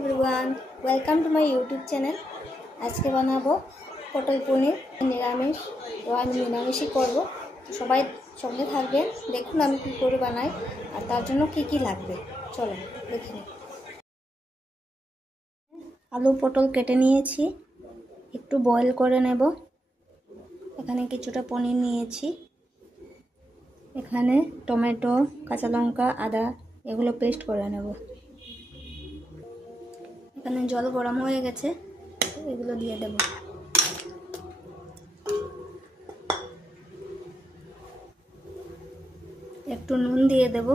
Everyone, welcome to my YouTube channel. আজকে বানাবো পটল পনির নিরামিষ। তো আমি নিরামিষই করবো, সবাই সঙ্গে থাকবেন। দেখুন আমি কী করে বানাই আর তার জন্য কি কি লাগবে, চলো দেখে নিই। আলু পটল কেটে নিয়েছি, একটু বয়েল করে নেব। এখানে কিছুটা পনির নিয়েছি, এখানে টমেটো, কাঁচা লঙ্কা, আদা এগুলো পেস্ট করে নেব। এখানে জল গরম হয়ে গেছে, এগুলো দিয়ে দেব। একটু নুন দিয়ে দেব।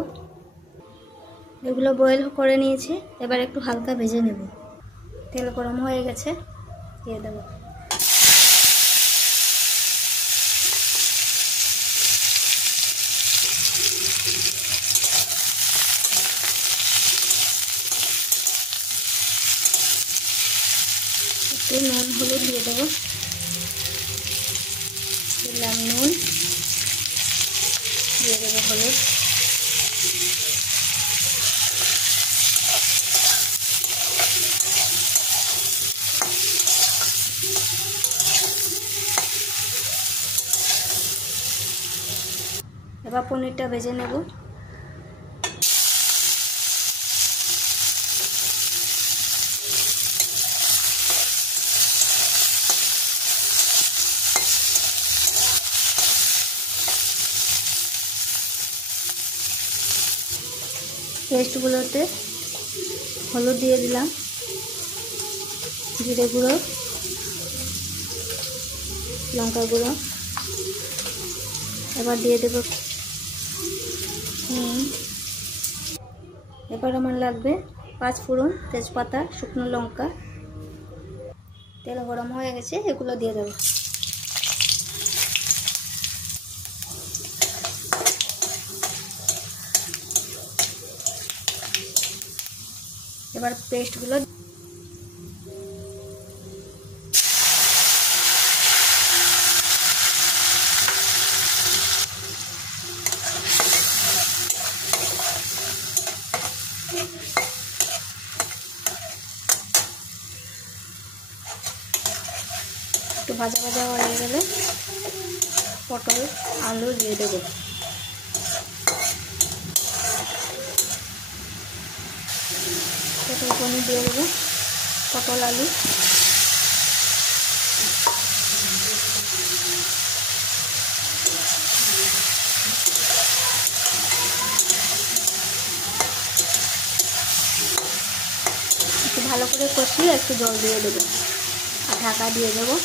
এগুলো বয়েল করে নিয়েছি, এবার একটু হালকা ভেজে নেব। তেল গরম হয়ে গেছে, দিয়ে দেব। একটু নুন হলুদ দিয়ে দেব। দিলাম নুন, দিয়ে দেবো হলুদ। এবার পনিরটা ভেজে নেব। পেস্টগুলোতে হলুদ দিয়ে দিলাম, জিরে গুঁড়ো, লঙ্কা গুঁড়ো। এবার দিয়ে দেব এবার আমার লাগবে 5 ফোড়ন, তেজপাতা, শুকনো লঙ্কা। তেল গরম হয়ে গেছে, এগুলো দিয়ে দেব। এবার পেস্টগুলো একটু ভাজা ভাজা হয়ে গেলে পটল আলু দিয়ে দেবো। পটল পনির দিয়ে দেবো, পটল আলু। একটু ভালো করে কষিয়ে একটু জল দিয়ে দেবো আর ঢাকা দিয়ে দেবো।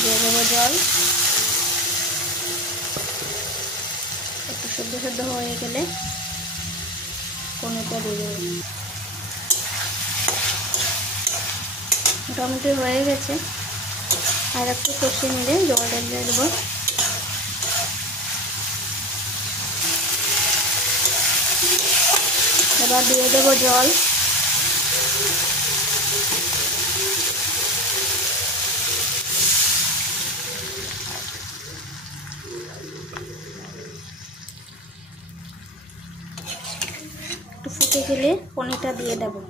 দিয়ে দেবো জল। একটু সেদ্ধ হয়ে গেলে পনিরটা দিয়ে দেবো। মোটামুটি হয়ে গেছে, আর একটু কষিয়ে নিলে জল ঢেলে দেবো। এবার দিয়ে দেবো জল। একটু ফুটে গেলে পনিরটা দিয়ে দেবো।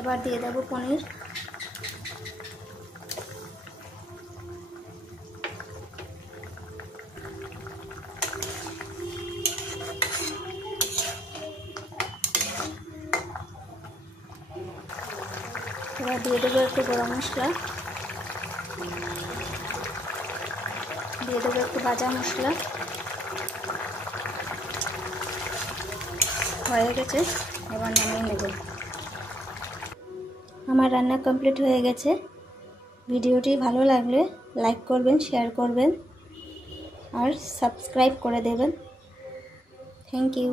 এবার দিয়ে দেবো পনির। এবার দিয়ে দেবো একটু গরম মশলা, দিয়ে দেবো একটু ভাজা মশলা। হয়ে গেছে, এবার নামিয়ে নেব। আমার রান্না কমপ্লিট হয়ে গেছে। ভিডিওটি ভালো লাগলে লাইক করবেন, শেয়ার করবেন আর সাবস্ক্রাইব করে দেবেন। Thank you.